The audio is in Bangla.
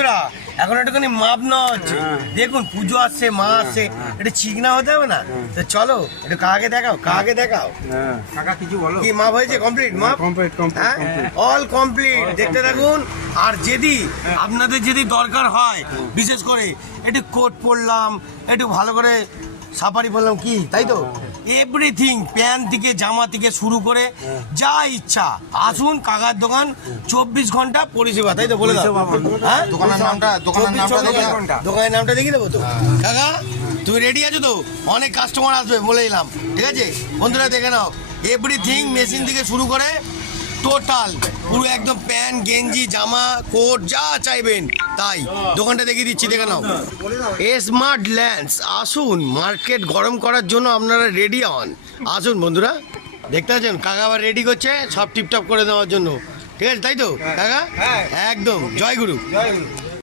বন্ধুরা এখন একটুখানি মাপ নেওয়া হচ্ছে। দেখুন পুজো আসছে, মা আসছে, এটা চিকনা হতে হবে না? তো চলো একটু কাকে দেখাও, কাকে দেখাও। কাকা কিছু বলো। কি মাপ হয়েছে? কমপ্লিট মাপ? কমপ্লিট হ্যাঁ, অল কমপ্লিট। দেখতে থাকুন। আর যদি আপনাদের যদি দরকার হয়, বিশেষ করে একটু কোট পরলাম, একটু ভালো করে সাফারি পরলাম, কি তাই তো? এভরিথিং, প্যান্ট থেকে জামা থেকে শুরু করে যা ইচ্ছা আসুন কাকার দোকান, 24 ঘন্টা পরিষেবা, তাই তো? বলে দাও হ্যাঁ, দোকানের নামটা দোকানের নামটা দেখিয়ে দেবো তো। কাকা তুমি রেডি আছো তো? অনেক কাস্টমার আসবে বলে দিলাম, ঠিক আছে বন্ধুরা? দেখে নাও, এভরিথিং মেশিন থেকে শুরু করে টোটাল পুরো একদম প্যান্ট গেঞ্জি জামা কোট যা চাইবেন তাই দোকানটা দেখিয়ে দিচ্ছি, দেখে নাও। স্মার্ট ল্যান্ডস, আসুন মার্কেট গরম করার জন্য আপনারা রেডি হন, আসুন বন্ধুরা। দেখতে পাচ্ছেন কাকা আবার রেডি করছে সব টিপটপ করে দেওয়ার জন্য, ঠিক আছে তাই তো কাকা? একদম জয় গুরু।